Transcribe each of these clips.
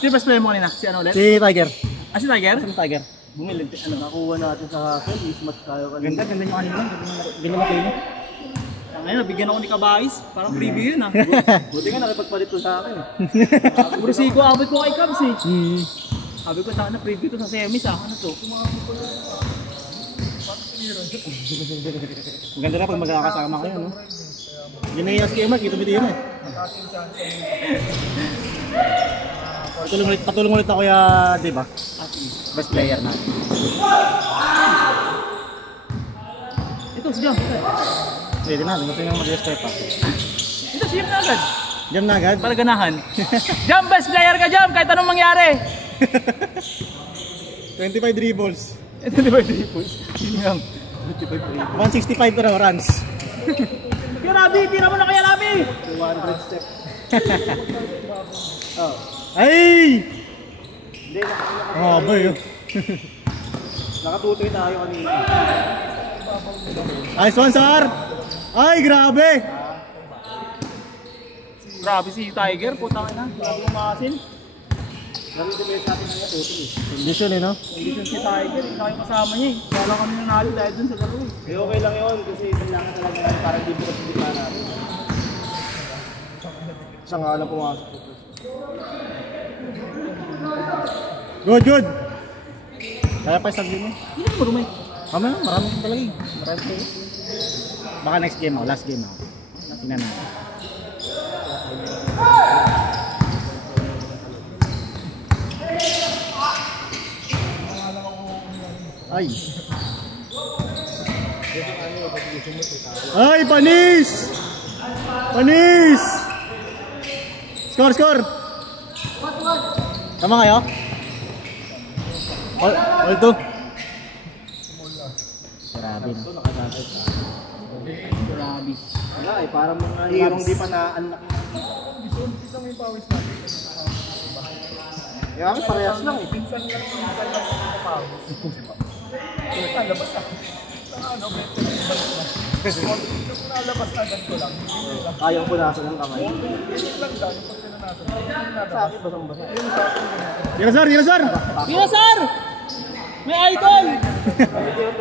Sino best player mo kanina? Si ano ulit? Si Tiger. Ah, si Tiger? Si Tiger. Bumili, ano, nakuha natin sa hustle, ismat tayo kanina. Ganda nyo kanina. Ganda kayo. Ngayon, nabigyan ako ni Kabais. Parang preview yun ah. Buti nga nakipagpalit to sa akin. Bursigo, abot ko kay Cubs eh. Sabi ko, na preview to sa semis ah. Ano to? Maganda na pag magkakasama kayo, no? Yun na yung scammer, kita-bito yun eh. Patulong ulit ako ya, di ba? Best player natin. Ito, si Jam. Pwede na, gusto nyo mag-step pa. Ito, si Jam na agad. Jam na agad? Palaganahan. Jam, best player ka Jam, kahit anong mangyari. 25 dribbles. Ito, 25 dribbles. Yun lang. 165 pero runs. Kaya Rabi, tira mo na kaya Rabi. 200 steps. Oh. Ay! Hindi, Oh, boy. nakatutoy tayo kanina. Nice one, sir! Ay, grabe! Grabe si Tiger, putang ina. Grabe umasin. Nami-debate natin na natutoy eh. Condition eh, no? Condition si Tiger, hindi tayo kasama niya eh. Kaya lang kami nanalo dahil dun sa laro eh. Eh okay lang yun kasi kailangan talaga yun para hindi bukas hindi pa natin. Isa nga lang pumasok. Good! Kaya pa isang game eh. Hindi mo rumay. Kami na, marami kong talaga eh. Marami ko eh. Baka next game ako, last game ako. Tingnan natin. Ay! Ay, panis! Panis! Score! Tama kayo? All two. Grabe na. Grabe. Wala eh, parang mga hirong di pa na-unlock. Kita mo yung pawis natin. Kaya parehas lang eh. Minsan lang yung pawis. Labas na. Ano, balik na. Kung nalabas na, ganito lang. Kayang punasan ng kamay. Hindi lang daw, yung pag pinanasan. Sa akin, basang-basa. Yung sa akin, Dinasar! Binasar! May idol!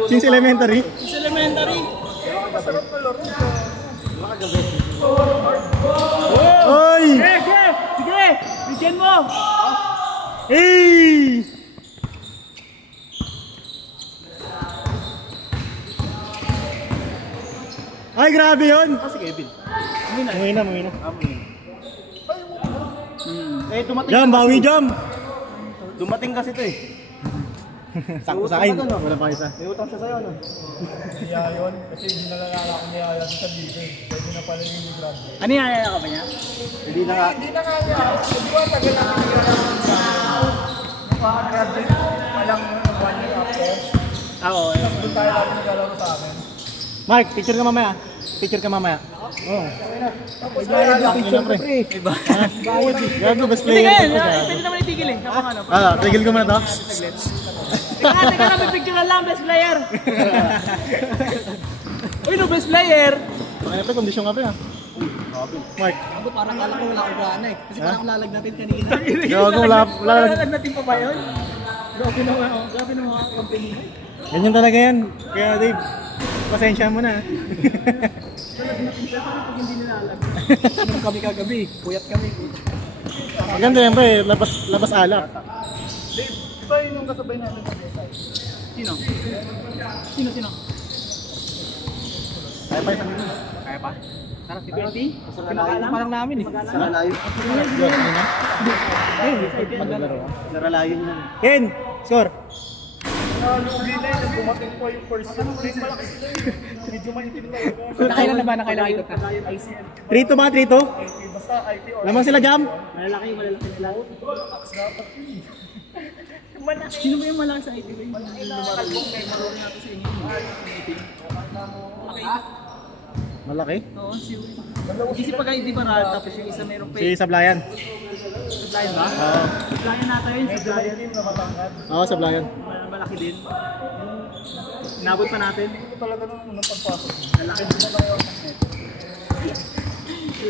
Since elementary. It's elementary. masarap na laro ito. Oy! Sige! Sige! Bigyan mo! Hey! Ay, grabe yun! Kasi Kevin. Mungin na. Eh, dumating Jam, bawi jam! Dumating kasi ito eh. Sakto sa akin. Wala pa isa. May utang siya sa'yo, ano? Kaya yun, kasi hindi nalalala ko niya yan sa liga. Pwede na pala yung librado. Ano yung ayaya ka ba niya? Hindi na nga. Hindi na nga niya. Di ba, tagal namin naglalaro sa naka-graduate palang 1 year after. Oo. Tapos doon tayo namin naglalaro sa amin. Mark, picture ka mamaya. Oh. Tapos naalala ko picture ko pre. Iba. Gago, best Hindi player. kaya, pwede naman itigil eh. Kapag ano. Tigil ko muna to. Teka lang, may picture na lang, best player. Uy, no, best player. Ano pa, kondisyon ka pa ah. Mark. Ako parang kala ko wala ko gana eh. Kasi parang lalag natin kanina. Gago, wala. Lalag natin pa ba yun? Grabe naman mga company. Ganyan talaga yan. Kaya Dave, pasensya mo na. Lalag natin siya pag hindi nilalag. Nung kami kagabi, puyat kami. Maganda yan pre, labas alak. Dave, di ba yun yung kasabay natin sa Desai? Sino? Sino? Kaya pa isang minuto. Kaya pa? Tara, si 20? Kinakaalam pa lang namin eh. Naralayo. Maglaro ah. Naralayo niya. Ken, score. Lugi na yun, dumating po yung first game. Malaki sila yun. Medyo maitim na yun. Nakailan na ba? Nakailan ikot ka? 3-2 ba? 3-2? Basta IT or Lamang sila jam? Malalaki sila. dapat yun. Sino ba yung malaki sa IT? Malaki na kalbong may marunong natin sa inyo. Malaki. Malaki. Oo, si Pagay di Baral, tapos yung isa mayroong Si Sablayan. Sablayan ba? Oo. Sablayan nata yun, Sablayan. Team na matangkad. Oo, Sablayan. Malaki din. Inabot pa natin. Ito talaga nung unang pagpasok. Malaki din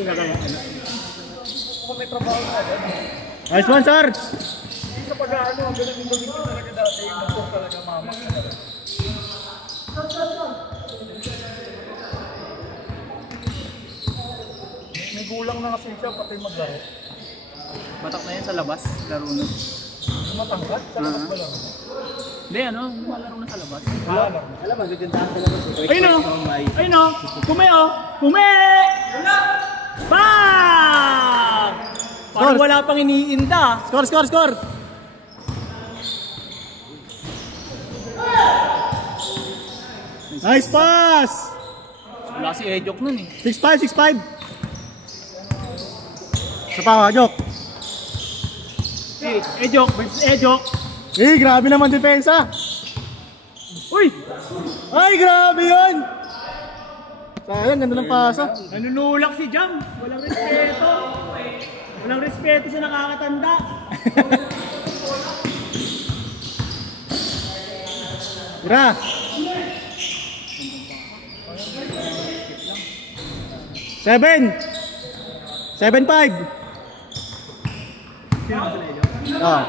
na lang yung kung may trabaho na agad. Nice one, sir! Hindi sa pag-aano, ang ganun yung gawin ko talaga dati. Yung motor talaga, mama. May gulang na kasi siya, pati maglaro. Batak na yan sa labas, laro na. Matangkat? Sa labas ba lang? Hindi, ano, lumalaro na sa labas. Alam, magagandaan talaga. Ayun o! Ayun o! Kume o! Kume! Bang! Parang wala pang iniinda. Score, score, score! Nice pass! Wala si Ejok nun eh. 6-5, 6-5. Sa pa, Jok. Ejok versus Ejok. Eh, grabe naman depensa. Uy! Ay, grabe yun! Sayang, ganda ng pasa. Nanunulak si Jam. Walang respeto. Walang respeto sa nakakatanda. Tira! 7! 7-5! Ah.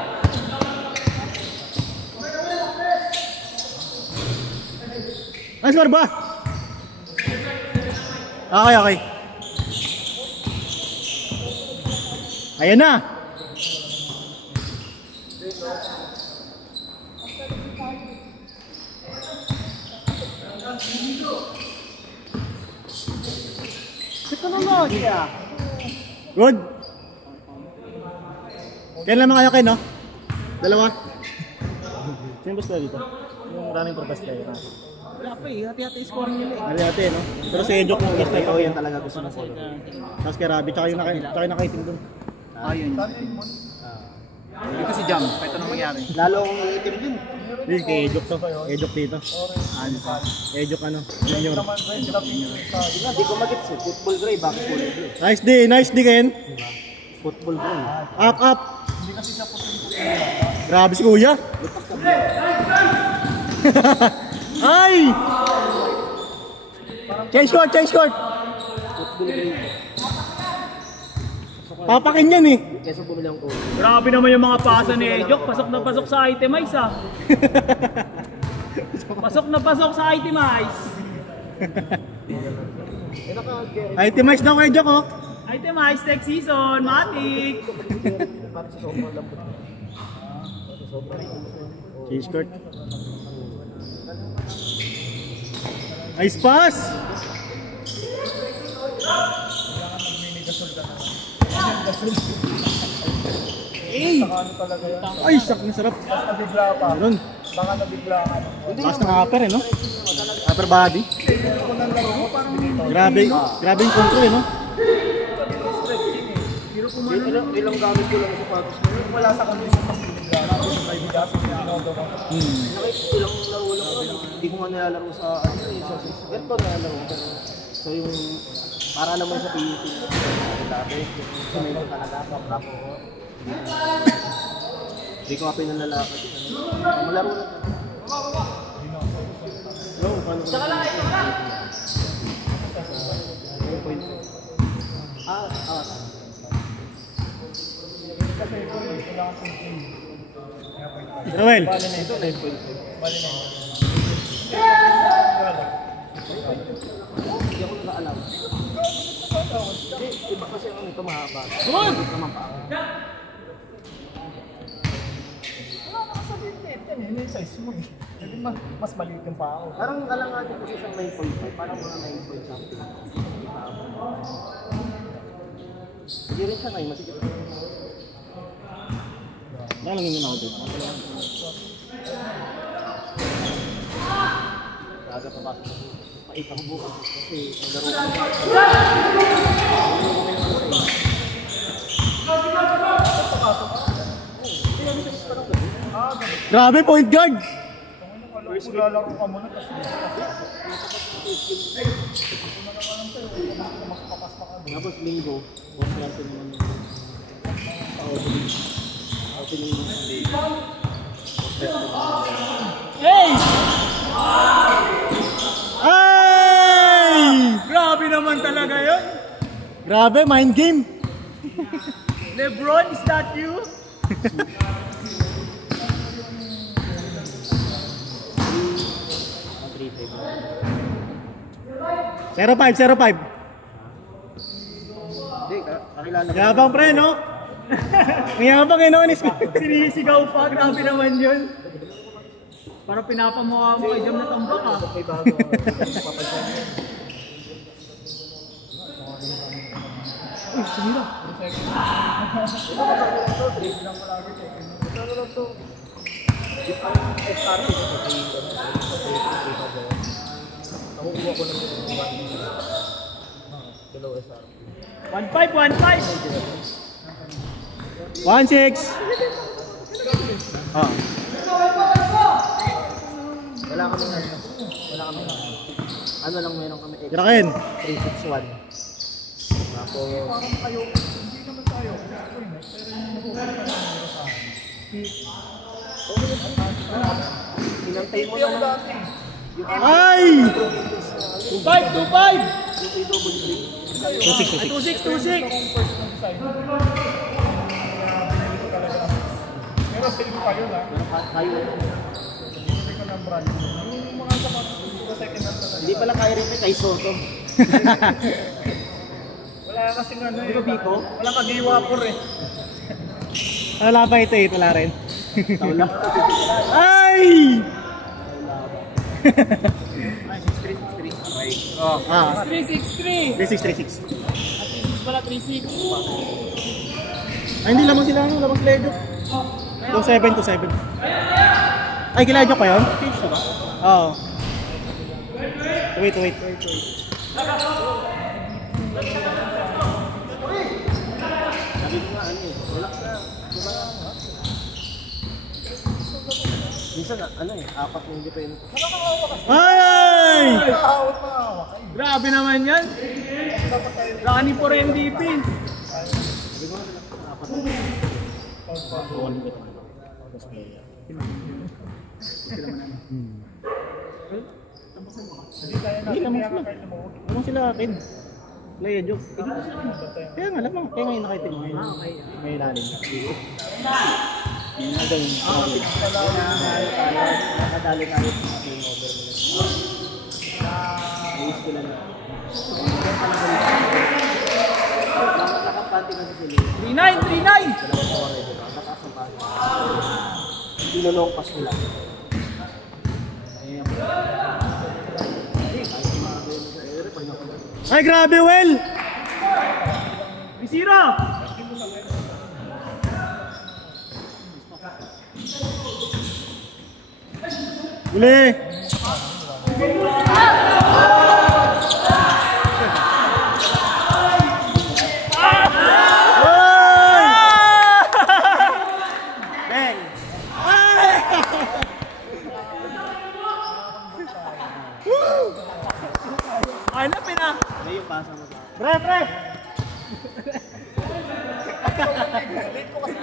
Ay, score ba? Okay, okay. Ayan na. Teknolohiya. Good. Kailan naman kayo, Ken, no? Dalawa? Sino ba sila dito? Yung running for best player. Wala pa eh. Hati-hati score nila eh. Mali natin, no? Pero si Ejok yung best player. Yan talaga gusto na sa'yo. Tapos kay Rabi, tsaka yung nakaitim dun. Ayun. Dito si Jam. Ito nang mangyari. Lalo akong iitim din. Hindi, kay Ejok to. Ejok dito. Ano pa? Ejok ano? Junior. Hindi ko magets eh. Football gray, basketball gray. Nice D, Ken. Football gray. Up, up. Grabe si Kuya. Ay! Change court, change court. Football gray. Papakin yan eh. Kesa bumili ang coach. Grabe naman yung mga pasa ni Ejok. Pasok na pasok sa itemize ah. Pasok na pasok sa itemize. Itemize daw kay Ejok, oh. Itemize next season. Matik. Change court. Nice pass! Eh! Ay, sarap. Basta nabigla pa. Meron. Baka nabigla ka. Taas ng upper eh, no? Upper body. Grabe yung control eh, no? Ilang gamit ko lang sa sapatos. Wala sa kondisyon mas nabigla. May bigas, binodo ko. Ilang laro lang ko. Hindi ko nga nilalaro sa ganito nilalaro. So yung para naman sa PUP. Dati, sumento talaga. Kapo ko. Hindi ko nga pinalalakad. Malaro na. Saka lang ito ka! Noel. Ito, 9.5. Hindi ako nakaalam. Iba kasi ang ito mahaba. Good! Ito naman pa ako. Wala ka sabihin din. Yan eh, yung size mo eh. Kasi mas maliit yung pa ako. Parang alang natin kasi sa 9.5. Parang mga 9 something. Hindi rin siya 9. Masigit. Lalangin mo na ako dito. Aga pa ba? Paitang bukas. Kasi naglaro ka. Grabe, point guard! First lalaro ka muna kasi Tapos linggo. Once natin naman. Hey! Ay! Grabe naman talaga yun. Grabe, mind game! Lebron, is that you? 0-5. Hindi, kakilala ko. Yabang pre, no? May yabang eh, no? Sinisigaw pa, grabe naman yun. Parang pinapamukha mo kay Jam na tambak ah. May bago. Papansin mo. Uy, sumira. Nakukuha ko ng 1-5. 1-6. Ah. Wala kami ano lang meron kami extra. Girakin. 361. Tapos inantay mo naman. Ay! 2-5. Yung double trip. 2-6. Pero save pa yun, ha? Kayo. Hindi ko ng brand. Yung mga second hand talaga. Hindi pala kaya rin kay Soto. Wala kasing ano eh. Di ba, Biko? Wala kagiwa po rin. Wala pa ito eh, wala rin. Taula. Ay! Ay, 6-3. Oh, ah. 3-6-3. 3-6. At 3-6 pala, 3-6. Ay, hindi lamang sila, lamang sila Edyo. 2-7. Ay, kila Edyo pa yun? Change na ba? Oo. Wait. Sabi ko nga relax na. Minsan apat na hindi pa yun. Ay! Nakahawat na hawak. Grabe naman yan. Running for MVP. Sabi ko nga apat na. Hindi lamang sila. Lamang sila akin. Laya joke. Kaya nga, lamang. Kaya ngayon nakaitin mo ngayon. May ilalim. Nakadali tayo sa game over mo lang. Ayos ko lang. Nakapanti na si Sili. 3-9. Pinulong pass ko lang. Ay, grabe, Well! Bisira. Uli! Bang! Ano pina? May yung pasa mo sa Pre!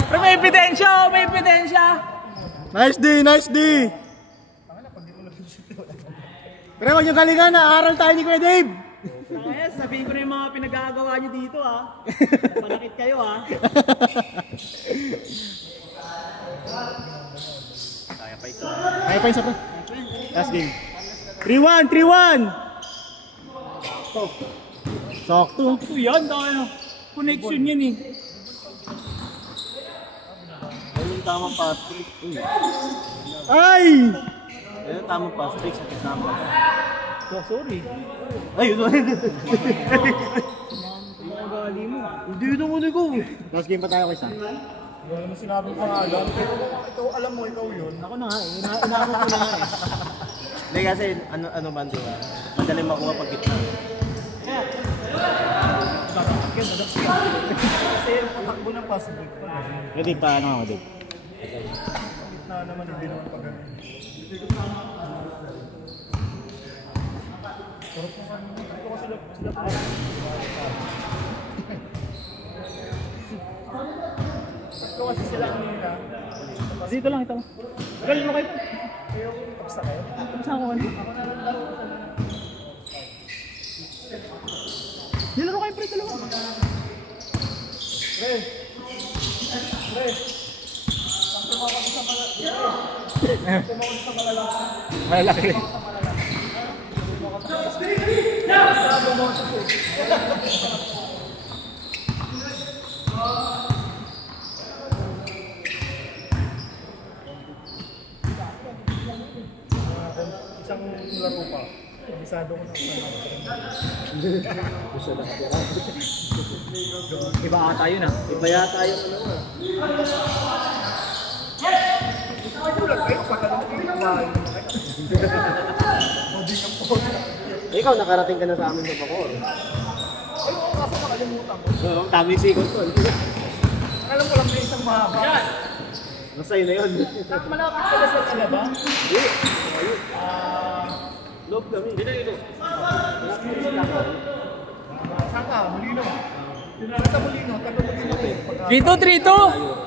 Pero may ebidensya, Nice D! Pre, huwag yung galingan, naaral tayo ni Kuya Dave! Kaya sabihin ko na yung mga pinagagawa nyo dito ha. Panakit kayo ha. kaya pa isa. Kaya pa isa pa. Last game. 3-1! Sakto. Ito yan, tayo. Connection yan eh. Ayun yung tamang pass trick. Ay! Ayun yung tamang pass trick sa kitama. Sorry. Ayun! Magali mo. Hindi ito mo ko. Last game pa tayo kaysa. Wala naman sinabi ko nga alam. Pero ikaw alam mo, ikaw yun. Ako na nga, inaakot ko na nga eh. Hindi kasi ano ba di ba? Madali makuha pag gitna. Kasi yung patakbo ng pass break pa. Ready pa, ano ako, Dave? Gitna naman, hindi naman pa ganun. Ito kasi sila pa. Ito kasi sila kanina. Dito lang, ito lang. Galing mo kayo. Tapos na kayo. Tapos ako kanina. Nilaro kayo pre, dalawa. Pre, Malalaki. Isang laro pa. Kabisado ko na. Gusto na katira. Iba ata yun ah. Iba yata yung ano ah. Ikaw, nakarating ka na sa amin sa Bacoor. Ay, oo, kaso nakalimutan ko. Oo, tamang sikot ko. Alam ko lang na isang mahaba. Yan! Nasa yun na yun. Malapit ka na sa Alaba? Hindi. Ayun. Loob kami. Dito dito. Malapit sila ka. Saan ka? Molino. Taga Molino. Taga Molino ko eh.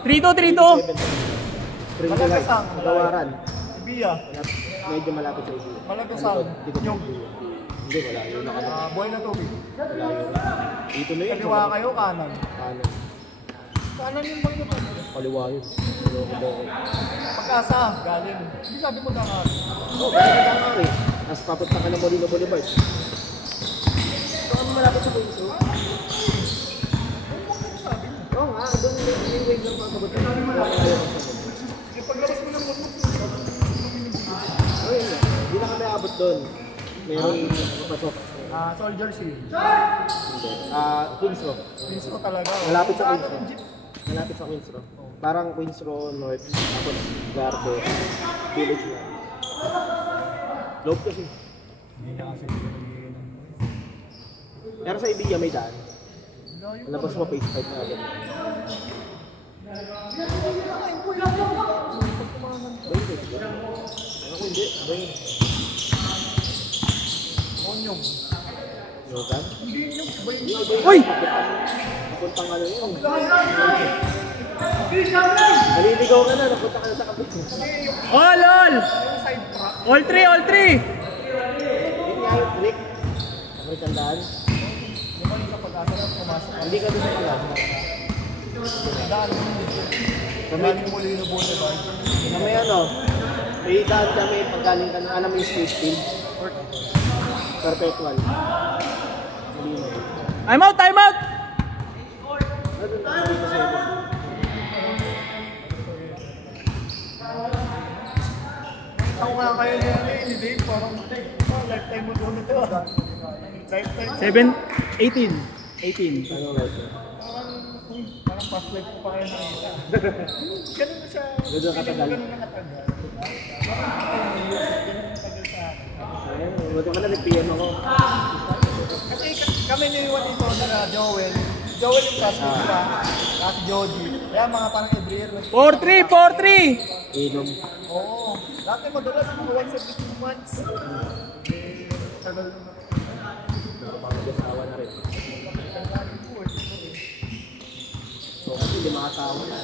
3-2. Malagasang. Gawaran. Ibiya. Medyo malapit sa Ibiya. Malagasang. Yung. Hindi, wala. Yun na kami. Buhay na tubig. Wala yun. Dito na yun. Kaliwa kayo, kanan. Kanan. Kanan yung buhay na tubig. Kaliwa yun. Pag-asa, galing. Hindi sabi mo dangan. Oo, kaya ka nga eh. Tapos papunta ka ng Molino Boulevard. Ito kami malapit sa Queens, no? Oo nga, doon yung wave lang pasabot. Yung paglabas mo ng mundo. Ayun nga, hindi na kami abot doon. Meron pasok. Soldier C. Hindi. Queens Row. Queens ko talaga. Malapit sa Queens Row. Malapit sa Queens Row. Parang Queens Row North. Tapos Gardo. Village na. Loob kasi. Hindi niya kasi. Pero sa Ibiya may daan. Labas mo face fight na agad. Ako hindi. Onyong. Yogan? Uy! Napuntang ano yun. Naliligaw ka na. Napunta ka na sa kapit. All! Side track. All 3, all 3! Yun nga yung trick. American daan. Yung mga sa pag-asa na pumasok. Hindi ka doon sa pala. Daan mo. Galing Molino Boulevard. Sa may ano, may daan kami paggaling ka na, alam mo yung space field. Perpetual. Hindi mo. Time out! Time out! Ano doon na dito sa ito? Ako nga kayo niya ni Dave, parang lifetime mo doon ito. Lifetime. 18. Ano right? Parang past life ko pa kayo nakita. Ganun na siya. Ganun katagal. Ganun na katagal. Parang 10 years, ganun na katagal sa akin. Ayun, buti ka na nag-PM ako. Kasi kami niiwan dito na Joel. Joel yung classmate pa. Tapos Jody. Kaya mga parang every year. 4-3! Inom. Oo. Dati madalas mga once every 2 months. Eh, tagal na. Mag-asawa na rin. So kasi hindi makasawa na.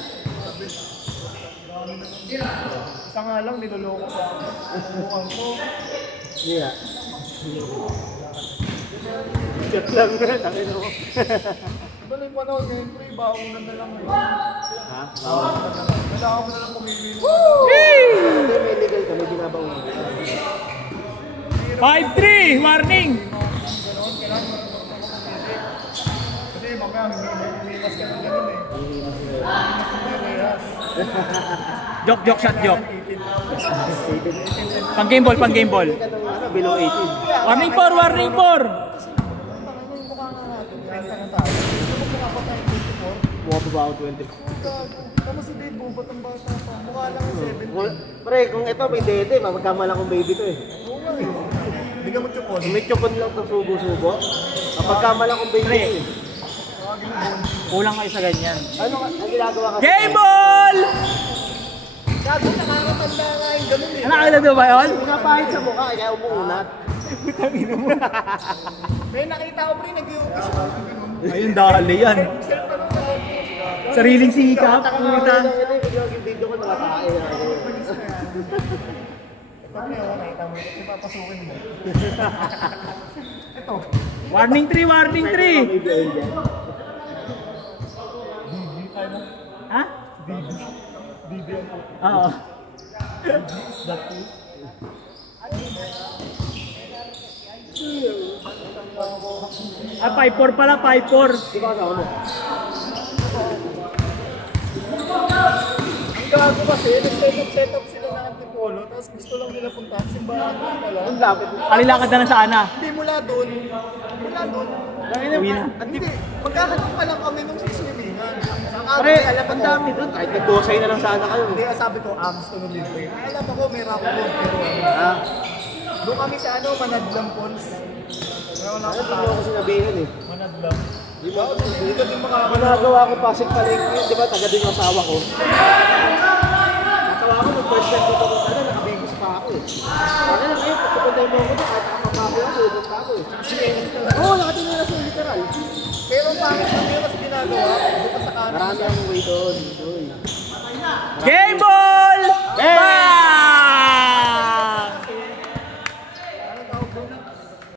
Isa nga lang, niloloko sa umuhan ko. Hindi nga. Chat lang na, takin mo. Iba na yung panahon ngayon, pre, baunan na lang eh. Ha? Kailangan mo na lang pumili. Hindi, may legal ka, may binabaon. 5-3! Warning! Ganon, kailangan mo na lang pumili. Kasi mamaya, humilas ka ng ganon eh. Joke, shot joke. Pang game ball. Below 18. Warning 4! Tangin yung mukha nga natin, 30 na tayo. Ano mukha pa tayo 24? Mukha pa ba ako 20? Tama si Dave, bubot ang bata pa. Mukha lang ang 17. Pre, kung ito may dede, magkamala kong baby to eh. Oo nga eh. Hindi ka magkapos. May chupon lang to subo-subo. Magkamala kong baby to eh. Tawagin mo Bonji. Kulang kayo sa ganyan. Ano ang ginagawa ka? Game ball! Gago, nakakatanda nga yung ganun eh. Nakakita doon ba yun? Pinapahit sa mukha, kaya umuunat. May nakita ko pre, nag-iumpis ko. Ayun, dali yan. Sariling sikap. Puta. Yung video ko nakatae. Pag may ako nakita mo, ipapasukin mo. Ito. Warning 3! Ha? Bibian po. Oo. Is that true? Ah, 5-4 pala, 5-4. Di ba kasama mo? Ang gago kasi, nag-set up sila ng Antipolo, tapos gusto lang nila puntahan simbahan lang pala. Ang lapit. Alilakad na sana. Hindi, mula doon. Uwi na. Hindi, magkakaroon pa lang kami nung siswimingan. Pare, alam ang dami doon. Kahit nag-dosay na lang sana kayo. Hindi, sabi ko, gusto nung libre. Alam ako, may rock road, pero Ah, doon kami sa Manadlang Falls. Meron ako ano din ako sinabihin eh. Manadlang. Di ba? Dito din makakalaman. Ginagawa ko Pasig Palengke, di ba? Taga din yung asawa ko. Natawa ko, nag-first time dito ko sana, nakabigos pa ako eh. Ano na ngayon, pagpupunta mo ako doon, kahit nakapapako ako, subot pa ako eh. Oo, nakatingin na sa literal. Pero bakit ang meron sa ginagawa? Dito sa kanan. Marami ang way doon.